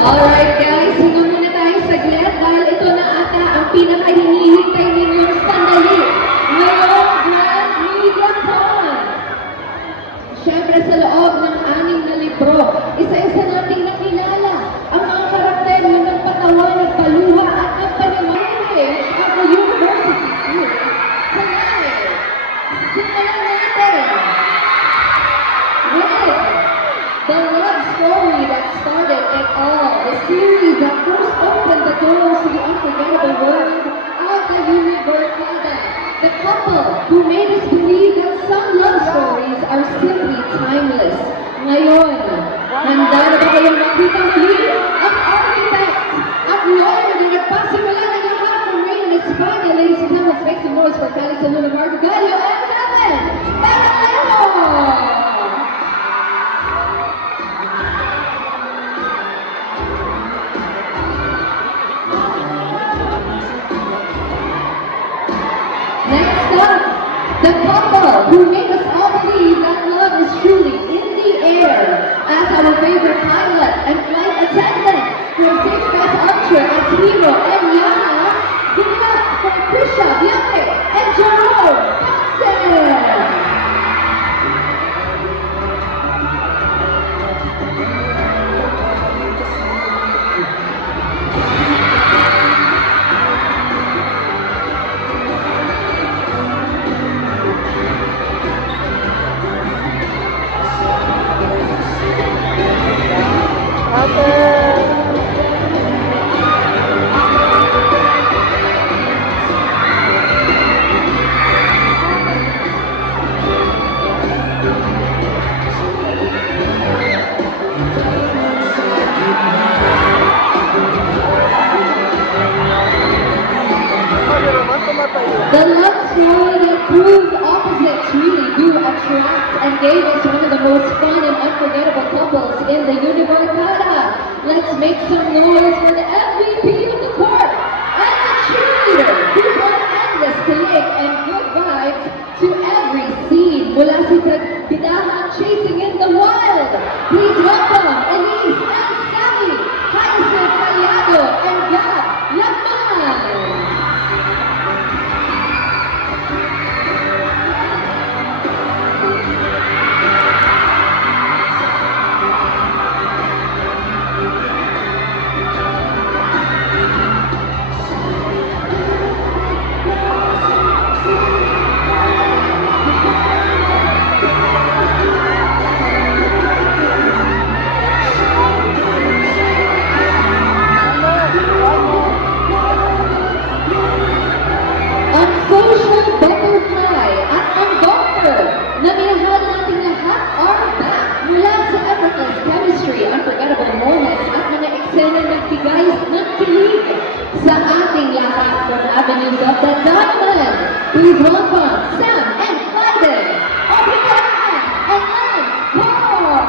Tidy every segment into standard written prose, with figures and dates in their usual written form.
Alright guys, hinga muna tayo saglit dahil ito na ata ang pinaka-hinihintay ninyong sandali. Ngayon, Grand Media Con. Siyempre sa loob ng 6 na libro, isa-isa nating nakilala ang mga karakter na nagpatawa, nagpaluha at nagpanimanage ang University Series. Tonight, simulan natin with the love story that started it all. The series that first opened the doors to the unforgettable world of the Univercada. The couple who made us believe that some love stories are simply timeless. Ngayon, handa na ba kayong makita muli ang architect at lawyer na nagpasimula ng lahat ng Rain in España? Ladies and gentlemen, let's make some noise for Cali Saluna Margallo and Kevin Barrero! Next up, the couple who made us all believe that love is truly in the air as our favorite pilot and flight attendant from Six Best Ultra as Hero and Yana. Give it up for Krisha Bianche and Jerome Thompson! The love story that proved opposites really do attract and gave us one of the most fun and unforgettable couples in the Univercada. Let's make some noise for the MVP of the court and the cheerleader who brought endless kilig and good vibes to every scene. Mula si Bidahan chasing in the wild. Please welcome Elise and Sally, Hyacinth Callado and Gab Laman. Unforgettable moments at mga eksena nagbigay ng kilig sa ating lahat from Avenues of the Diamond. Please welcome Sam and Clyden, Aubrey Callahan and Lance Paul.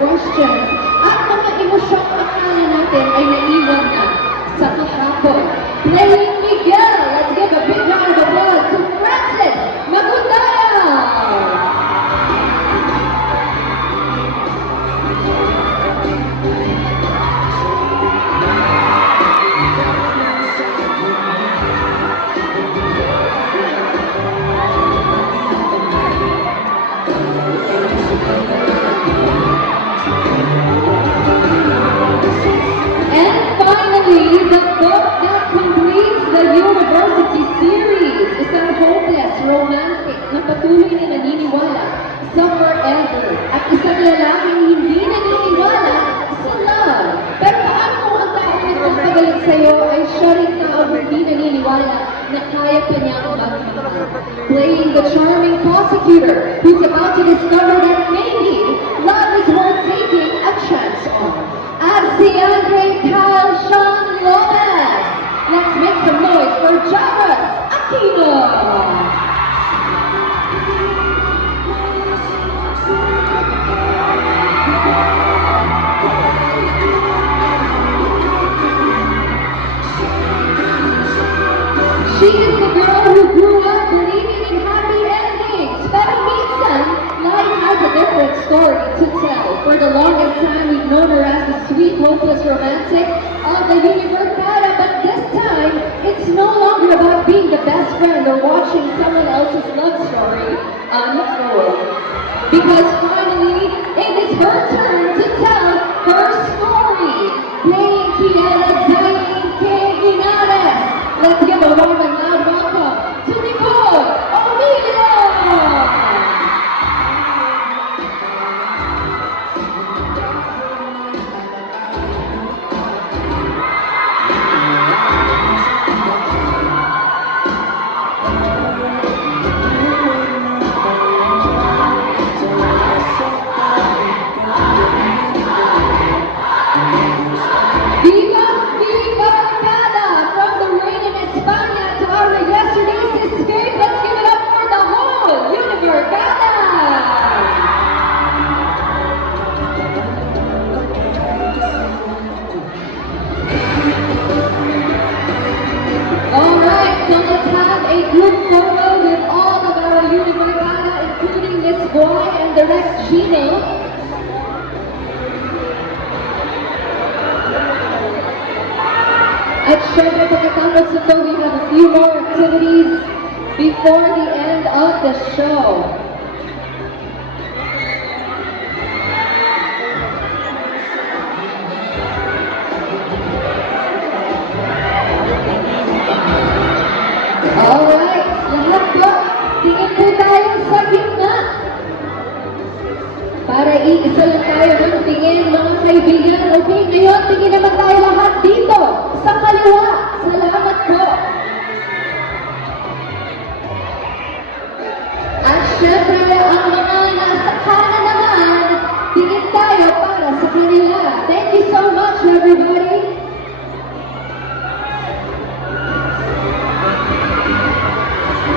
questions, at mga emosyong akala natin ay naiwan na sa kahapon. Playing Miguel, let's give a big round of applause to Francis Magundaya! And finally, the book that completes the university series, isang hopeless, romantic, na patuloy na naniniwala sa forever. At isang lalaking hindi naniniwala sa love. Pero paano kung ang taong nagpapagalit sa'yo ay siya rin tao hindi naniniwala na kaya pa niya ang magmahal? Playing the charming prosecutor who's about to discover that maybe love is worth taking a chance on. As the Andre Kyle Sean Lopez. Let's make some noise for Jairus Aquino. She is the girl who grew up believing in happy endings. Pero minsan, life has a different story to tell. For the longest time, we've known her as the sweet, hopeless romantic of the Univercada, but this time, it's no longer about being the best friend or watching someone else's love story unfold. Because finally, it is her turn to tell her story. Playing Kiela Zayn K. Inares. Let's give a warm and loud welcome to Nicole Omilo! Viva, viva Canada! From the rain in España to our yesterday's escape, let's give it up for the whole Univercada! Alright, so let's have a group photo with all of our Univercada, including Miss Boy and the rest Gino. At syempre pagkatapos nito, we have a few more activities before the end of the show. Alright, lahat po, tingin po tayo sa gitna. Para iisa lang tayo ng tingin, mga kaibigan. Okay, ngayon, tingin naman tayo lahat dito, sa kaliwa. Salamat po. At syempre, ang mga nasa kanan naman, tingin tayo para sa kanila. Thank you so much, everybody.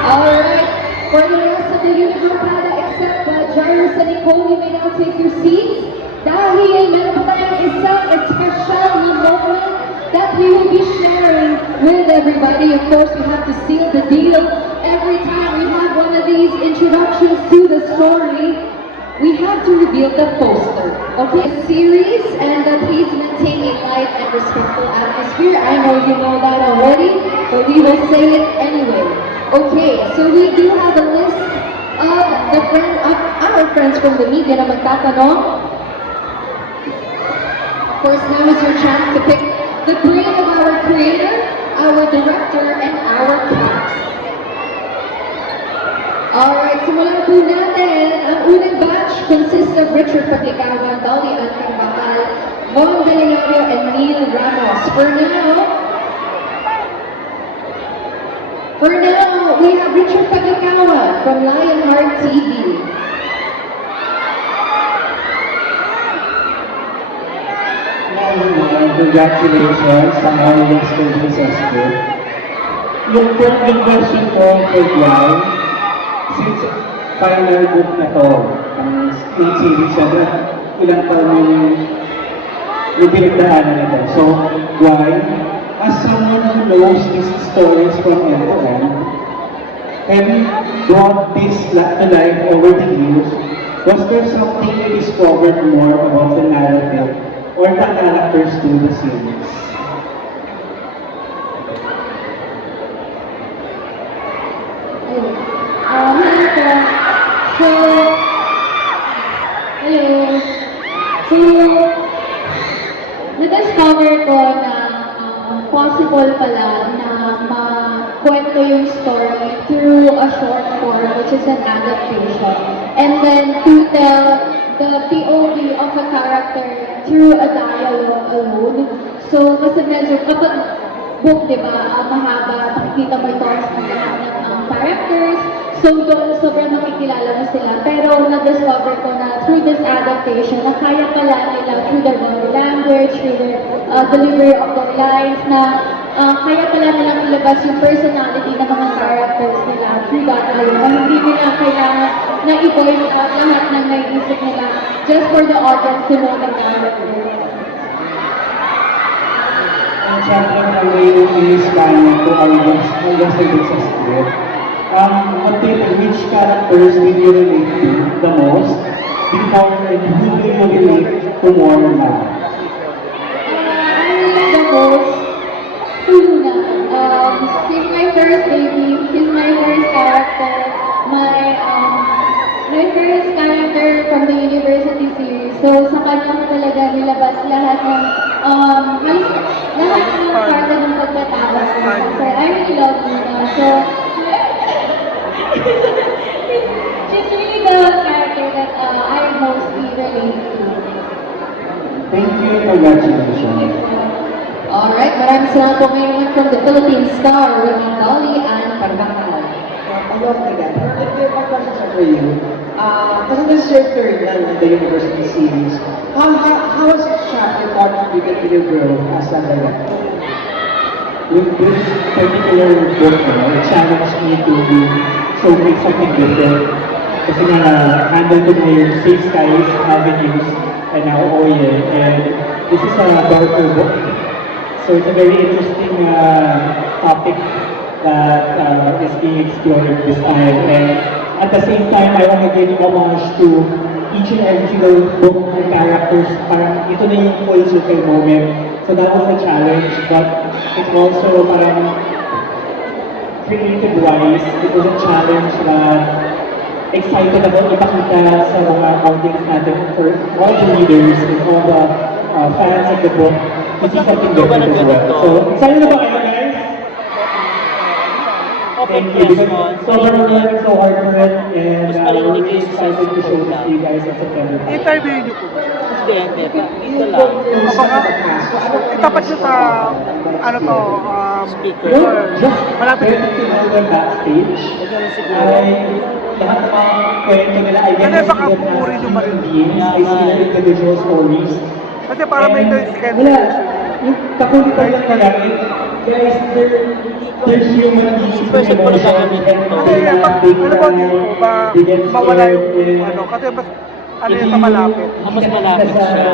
Alright, for the rest of the Univercada, except Jairus and Nicole, you may now take your seats. Dahil meron pa tayong isang special na moment that we will be sharing with everybody. Of course, we have to seal the deal. Every time we have one of these introductions to the story, we have to reveal the poster. Okay, series, and please maintain a light and respectful atmosphere. I know you know that already, but we will say it anyway. Okay, so we do have a list of our friends from the media na magtatanong. Of course, now is your chance to pick the brain of our creator, our director, and our cast. Alright, simulan po natin. Ang unang batch consists of Richard Paglicawan, Dolly Ancarbacal, Von Beliario, and Neil Ramos. For now, we have Richard Paglicawan from Lionheart TV. Congratulations sa Marlon School Successful. Yung version ko kay Glenn, since final book na to, ang series na ilang taon yung pinagdaanan nila. So, why? As someone who knows these stories from end to end, and brought this to life over the years, was there something you discovered more about the narrative or the characters to the series? Ayun. Hello po. So, hello. So, na-discover ko na possible pala na makwento yung story through a short form, which is an adaptation. And then to tell the POV of a character through a dialogue alone. So, kasi medyo kapag book, di ba, mahaba, makikita mo yung thoughts ng lahat ng characters. So, doon sobrang makikilala mo sila. Pero, na-discover ko na through this adaptation, na kaya pala nila through their body language, through their delivery of their lines, na kaya pala nilang ilabas yung personality ng mga characters nila through that alone. Na hindi nila kailangan na i-voice out lahat ng naiisip nila just for the audience to know the character. Ang syempre na way is kanya to our yesterday sa script. Which characters did you relate to the most before and who do you relate to more now? The most, Luna. He's my first baby. He's my first character. My first character from the university series. So, sa kanya ko talaga nilabas lahat ng lahat ng part ng pagkatapos ko. So, I really love Luna. So, she's really the character that I mostly relate to. Thank you, congratulations. Alright, maraming salamat po ngayon from the Philippine Star, Winnie Dolly and Pagbakalay. Hello, Megan. I have a question for you. Kasi this is your third run in the university series. How was it shot and contributed to your growth as a director? With this particular book, it challenged me to showcase something different. Kasi nga, handle ko na yung Safe Skies, Avenues, and now Oye. And this is a darker book. So it's a very interesting topic that is being explored this time. And at the same time, I want to give homage to each and every single book and characters. Parang ito na yung full circle moment. So that was a challenge, but it also parang creative-wise, it was a challenge na excited about ipakita sa mga audience natin for all the readers and all the fans of the book to see something different as well. So, excited na ba kayo guys? Thank you. So hard for it, and we're really excited to show this to you guys in September. Interview niyo po. Hindi. Dito lang. Itapat niyo sa, ano to, Speaker. malapit Get to know them backstage. Ay, lahat ng mga kwento nila, I get Ano, to baka see them pupuri as nyo human ba rin? beings. I see their individual stories. Kasi para may And schedule. wala, yung kakulitan lang nila, guys, they're human beings with emotions, and Kasi they pag, they ano ba dito, they get mawala scared, yung, and ano, kasi mas, ano yun sa malapit. Mas malapit sa siya.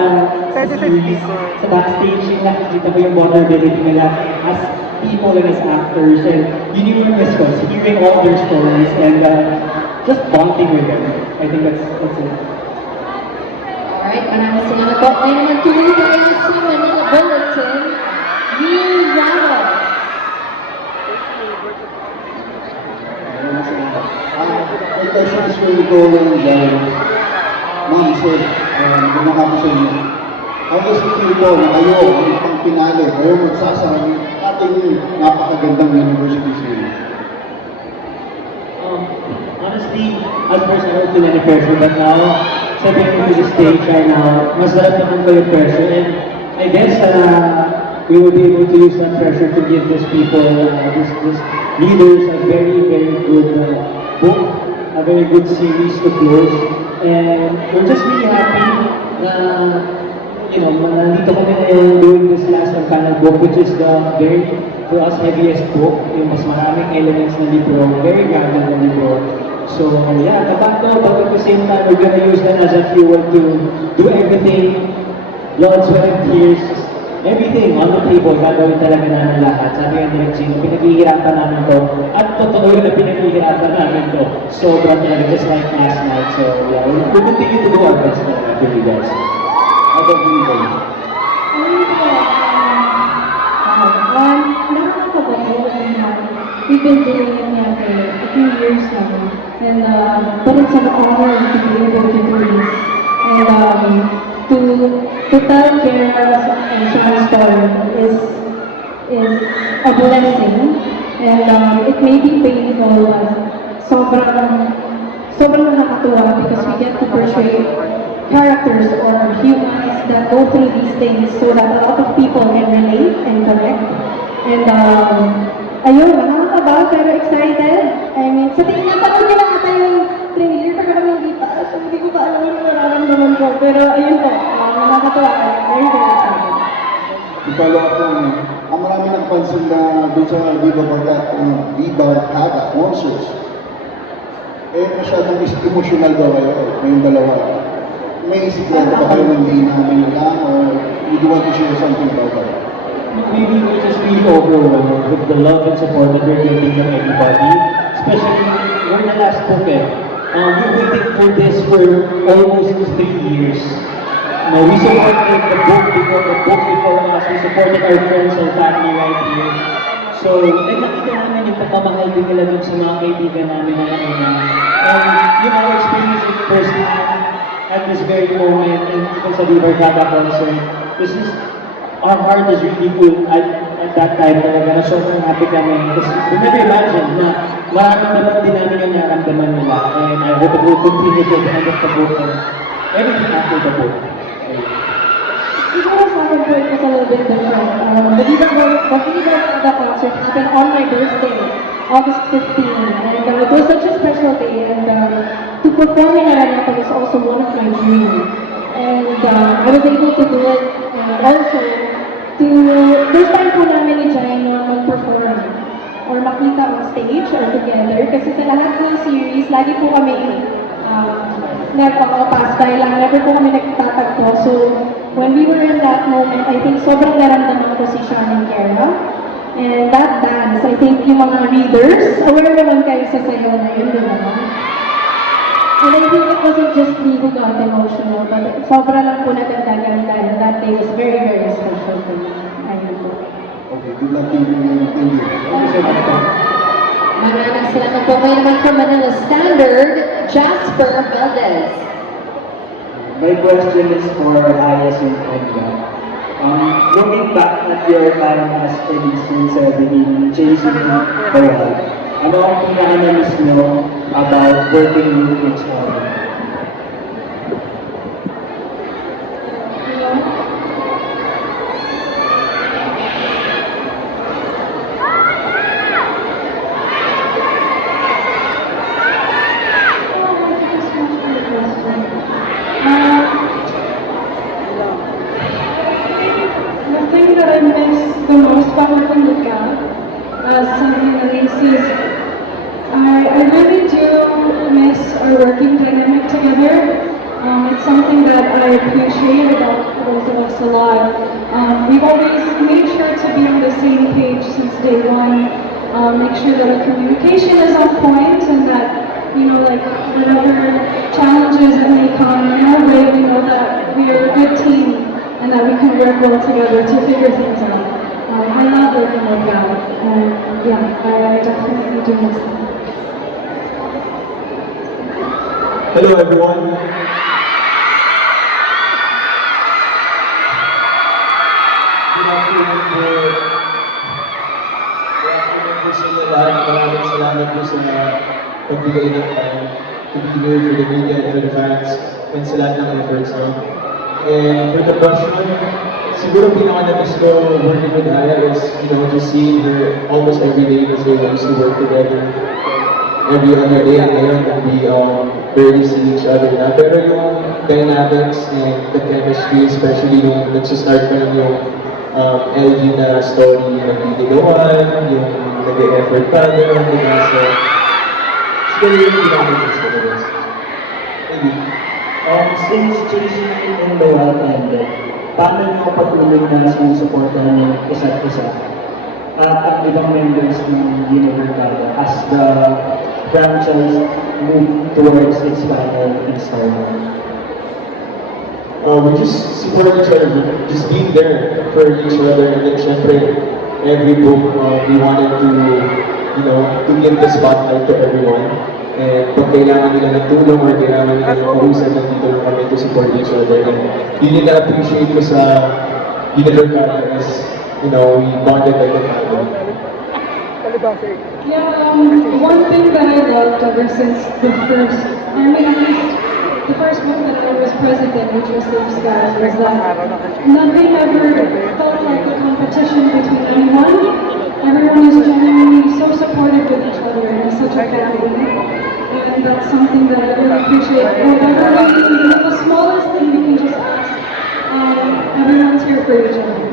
Pwede sa series, speaker. sa backstage, yung nakikita ko yung vulnerability nila as people and as actors, and yun yung miss ko, is hearing all their stories and just bonding with them. I think that's it. Alright, maraming salamat po. Ngayon naman tuloy tayo sa Manila Bulletin, Neil Ramos. My question is really going Ma'am said, gumaka ko sa inyo. How does it feel po na kayo, ang pang pinali, kayo magsasara ng ating napakagandang university series? Honestly, at first I don't feel any pressure, but now, stepping into the stage right now, mas lahat naman ko yung pressure, and I guess we will be able to use that pressure to give these people, these leaders, a very, very good book, a very good series to close, and we're just really happy na, you know, nandito kami ngayon doing this last final book, which is the very, for us, heaviest book, yung mas maraming elements na libro, very grounded na libro. So yeah, tobacco, but at the same time, we're gonna use that as a fuel to do everything, blood, sweat, and tears, everything on the table, gagawin talaga namin lahat. Sabi nga ni Regine, pinaghihirapan namin to, at totoo yun na pinaghihirapan namin to. Sobra talaga, just like last night. So yeah, we'll continue to do our best talaga for you guys. How about you guys? Ayun po, nakakatawa na we've been doing it now for a few years now. And, but it's an honor to be able to do this. And to tell Kira's and Sean's story is a blessing. And it may be painful, but sobrang nakakatuwa because we get to portray characters or humans that go through these things so that a lot of people can relate and connect. And ayun, nakakaba pero excited. I mean, sa tingin nga panood nila ata yung trailer pero kami hindi pa. So hindi ko pa alam ano nararamdaman ko. Pero ayun po, nakakatuwa. Very, very excited. I-follow up lang, ang marami nagpansin na doon sa Viva Barkada, Monsters, eh masyadong emotional daw kayo, kayong dalawa. May sikreto ba kayo ng hindi namin alam or you do want to share something about that? Maybe we're just really overwhelmed with the love and support that we're getting from everybody. Especially, we're the last book eh. We've waited for this for almost 3 years. No, we supported the book before us. We supported our friends, our family right here. So, nakita namin yung pagmamahal din nila dun sa mga kaibigan namin na nauna. And you know, experience it firsthand at this very moment and even sa Viva Barkada concert. This is, our heart is really full at that time talaga na sobrang happy kami. Kasi we never imagined na maraming din namin yung naramdaman nila. And I hope it will continue to the end of the book and everything after the book. Siguro sa akin po, it was a little bit different. The Viva Barkada concert happened on my birthday, August 15. And it was such a special day. And to perform in Araneta was also one of my dreams. And I was able to do it. And also, first time po namin ni Jaina mag-perform or makita on stage or together. Kasi sa lahat ng series, lagi po kami nagpakapas dahil lang never po kami nagtatagpo. So, when we were in that moment, I think sobrang naramdaman ko si Sean and Kira. And that dance, I think yung mga readers, aware naman kayo sa sayo na yun, di ba? And I think it wasn't just me who got emotional, but sobra lang po nagdaganda. And that day was very, very special for me. Ayun po. Okay, good luck to you. Thank you. Thank you so much. Maraming salamat po. Ngayon naman from Manila Standard, Jasper Valdez. My question is for Ayas and Edna. Looking back at your time as Edison sa beginning, chasing the world, ano ang pinaka-miss nyo about working with each other? The thing that I miss the most about working with Gab, something that he sees, I really do miss our working dynamic together. It's something that I appreciate about both of us a lot. We've always made sure to be on the same page since day one. Make sure that our communication is on point and that, you know, like whatever challenges that may come in our way, we know that we are a good team and that we can work well together to figure things out. I love working with Gab, and yeah, I definitely do miss him. Hello everyone. Good afternoon po sa inyo lahat. Maraming salamat po sa pagbigay ng time to be here for the media and for the fans and sa lahat ng efforts nyo. And for the question, siguro pinaka-namiss ko working with Aya is, you know, just seeing her almost every day because we used to work together every other day. Ngayon, we barely see each other na. Pero yung dynamics and the chemistry, especially yung nagsistart pa rin yung LG na story ng Bidigawan, yung nag-effort pa rin, diba? So Yun yung pinaka-miss ko na guys. Maybe. Since Chasing in the Wild ended, paano nyo patuloy na sinusuportahan yung isa't isa at ang ibang members ng Univercada as the franchise move towards its final installment? We just support each other, just being there for each other, and then syempre, every book, we wanted to, you know, to give the spotlight to everyone. And pag kailangan nila ng tulong or kailangan nila ng kausap, nandito lang kami to support each other. And yun yung na-appreciate ko sa Univercada is, you know, we bonded like a family. Yeah, one thing that I loved ever since the first, I mean, at least the first book that I was present in, which was Safe Skies, was that nothing ever felt like a competition between anyone. Everyone is genuinely so supportive with each other and is such a family. And that's something that I really appreciate. Whatever, even the smallest thing you can just ask, everyone's here for each other.